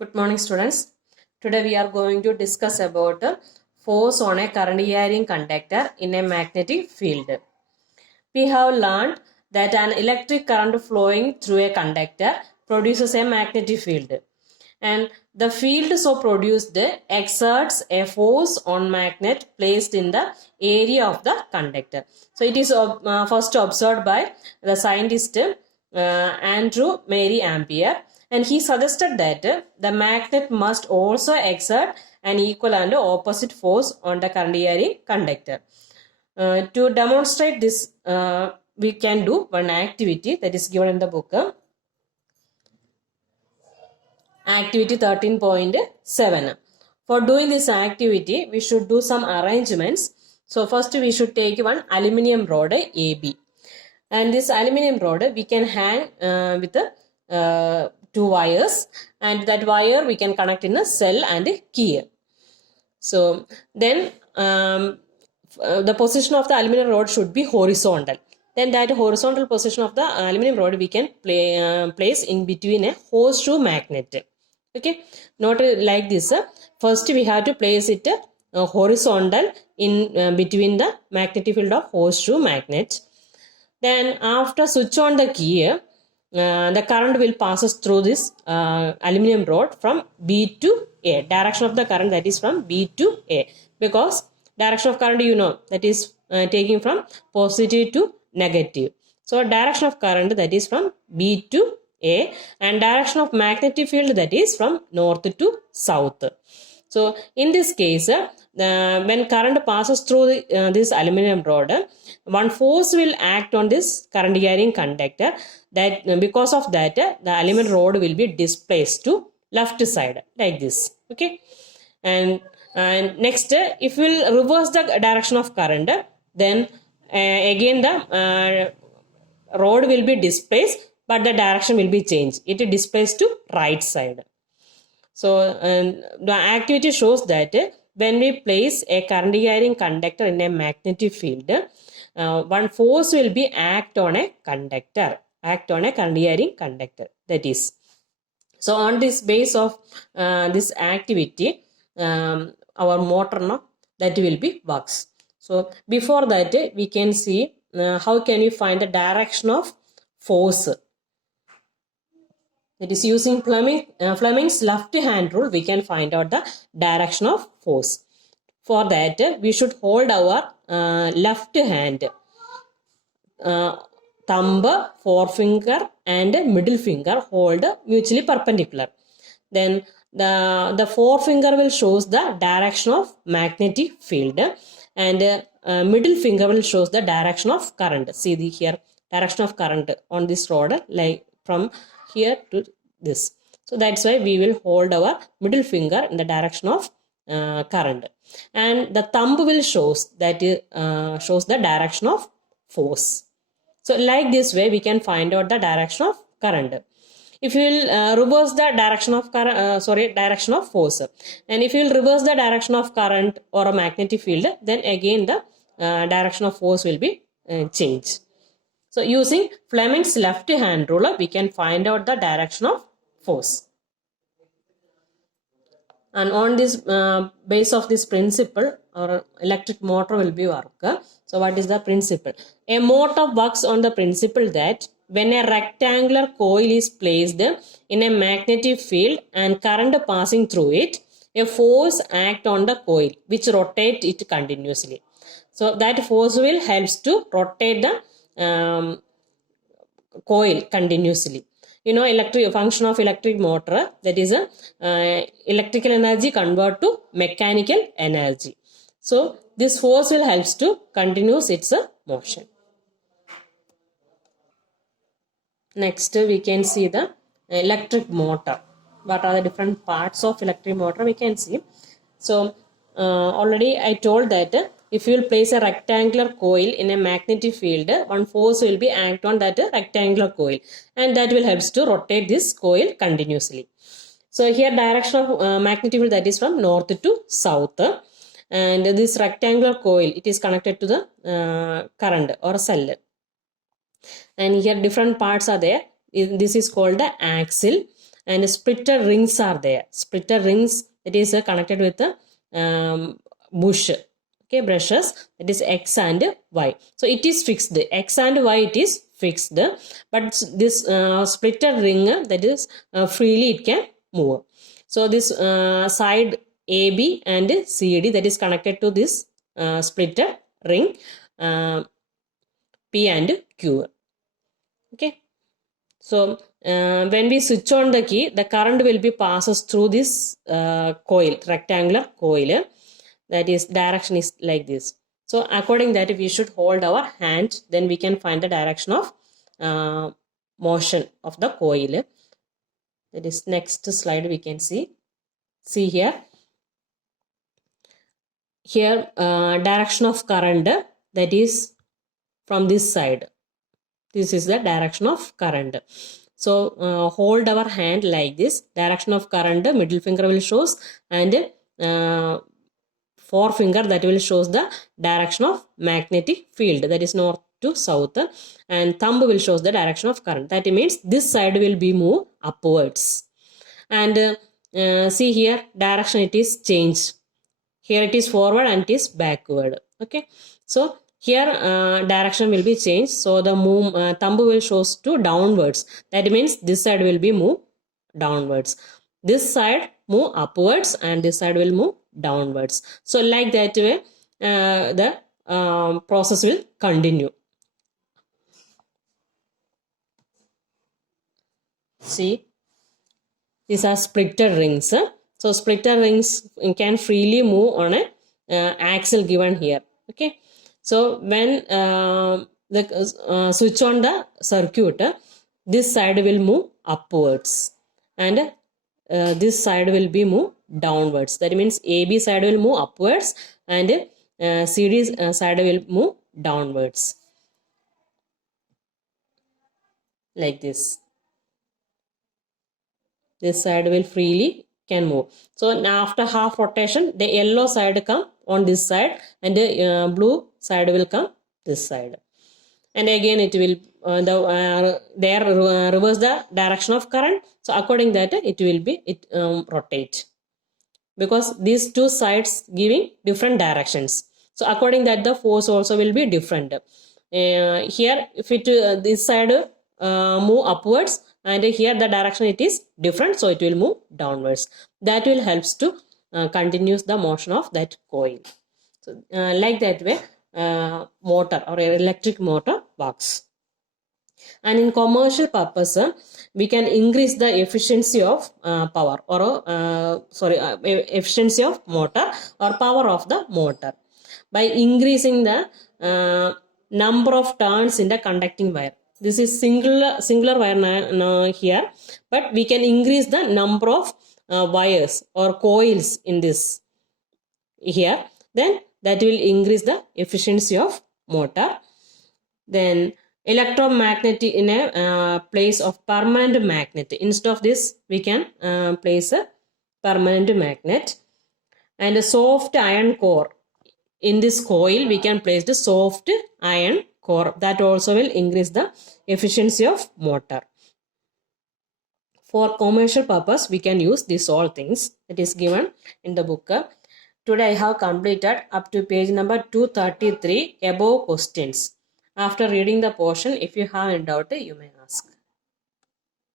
Good morning, students. Today we are going to discuss about force on a current carrying conductor in a magnetic field. We have learned that an electric current flowing through a conductor produces a magnetic field, and the field so produced exerts a force on magnet placed in the area of the conductor. So it is first observed by the scientist Andrew Mary Ampere, and he suggested that the magnet must also exert an equal and opposite force on the current carrying conductor. To demonstrate this, we can do one activity that is given in the book. Activity 13.7. For doing this activity, we should do some arrangements. So first we should take one aluminium rod AB. And this aluminium rod we can hang with two wires, and that wire we can connect in a cell and a key. So then the position of the aluminium rod should be horizontal. Then that horizontal position of the aluminium rod we can place in between a horseshoe magnet. Okay, not like this. First we have to place it horizontal in between the magnetic field of horseshoe magnet. Then after switch on the key, the current will passes through this aluminum rod from B to A. Direction of the current, that is from B to A, because direction of current that is taking from positive to negative. So direction of current, that is from B to A, and direction of magnetic field, that is from north to south. So in this case, when current passes through this aluminum rod, one force will act on this current carrying conductor. That because of that, the aluminum rod will be displaced to left side like this. Okay, and next, if we will reverse the direction of current, then again the rod will be displaced, but the direction will be changed. It is displaced to right side. So the activity shows that when we place a current carrying conductor in a magnetic field, one force will be act on a conductor, act on a current carrying conductor. That is. So on this base of this activity, our motor that will be works. So before that, we can see how can we find the direction of force. That is, using Fleming's left hand rule, we can find out the direction of force. For that, we should hold our left hand, thumb, forefinger and middle finger hold mutually perpendicular. Then the forefinger will shows the direction of magnetic field, and middle finger will shows the direction of current. See here, direction of current on this rod, like from here to this. So that's why we will hold our middle finger in the direction of current, and the thumb will shows that shows the direction of force. So like this way we can find out the direction of current. If you will reverse the direction of current, direction of force, and if you will reverse the direction of current or a magnetic field, then again the direction of force will be changed. So using Fleming's left hand rule, we can find out the direction of force. And on this base of this principle, our electric motor will be work. So what is the principle? A motor works on the principle that when a rectangular coil is placed in a magnetic field and current passing through it, a force acts on the coil which rotates it continuously. So that force will helps to rotate the coil continuously. Electric function of electric motor, that is electrical energy convert to mechanical energy. So this force will helps to continues its motion. Next we can see the electric motor. What are the different parts of electric motor we can see. So already I told that if you will place a rectangular coil in a magnetic field, one force will be act on that rectangular coil, and that will helps to rotate this coil continuously. So here direction of magnetic field, that is from north to south, and this rectangular coil, it is connected to the current or cell, and here different parts are there. This is called the axle, and splitter rings are there. Splitter rings, that is connected with the bush. Okay, brushes, that is X and Y. So it is fixed. X and Y it is fixed. But this splitter ring, that is freely it can move. So this side AB and CD, that is connected to this splitter ring P and Q. Okay. So when we switch on the key, the current will be passes through this coil, rectangular coil. That is, direction is like this. So according that, we should hold our hand, then we can find the direction of motion of the coil. That is, next slide we can see. See here. Here direction of current, that is from this side. This is the direction of current. So hold our hand like this. Direction of current, middle finger will shows, and forefinger, that will shows the direction of magnetic field, that is north to south, and thumb will shows the direction of current. That means this side will be move upwards. And see here, direction it is changed. Here it is forward and it is backward. Okay, so here direction will be changed. So the move thumb will shows to downwards. That means this side will be move downwards. This side move upwards and this side will move downwards. So like that way the process will continue. See, these are splitter rings. So splitter rings can freely move on a axle given here. Okay, so when the switch on the circuit, this side will move upwards and this side will be move downwards. That means AB side will move upwards and CD side will move downwards, like this. This side will freely can move. So now after half rotation, the yellow side come on this side and the blue side will come this side. And again it will reverse the direction of current. So according that it will be rotate, because these two sides giving different directions. So according that the force also will be different. Here if it this side move upwards, and here the direction it is different, so it will move downwards. That will helps to continues the motion of that coil. So like that way motor or electric motor works. And in commercial purpose, we can increase the efficiency of power or efficiency of motor or power of the motor by increasing the number of turns in the conducting wire. This is singular wire here, but we can increase the number of wires or coils in this here. Then that will increase the efficiency of motor. Then electromagnetic in a place of permanent magnet. Instead of this, we can place a permanent magnet. And a soft iron core. In this coil, we can place the soft iron core. That also will increase the efficiency of motor. For commercial purpose, we can use these all things that is given in the book. Today I have completed up to page number 233 above questions. After reading the portion, if you have any doubt, you may ask.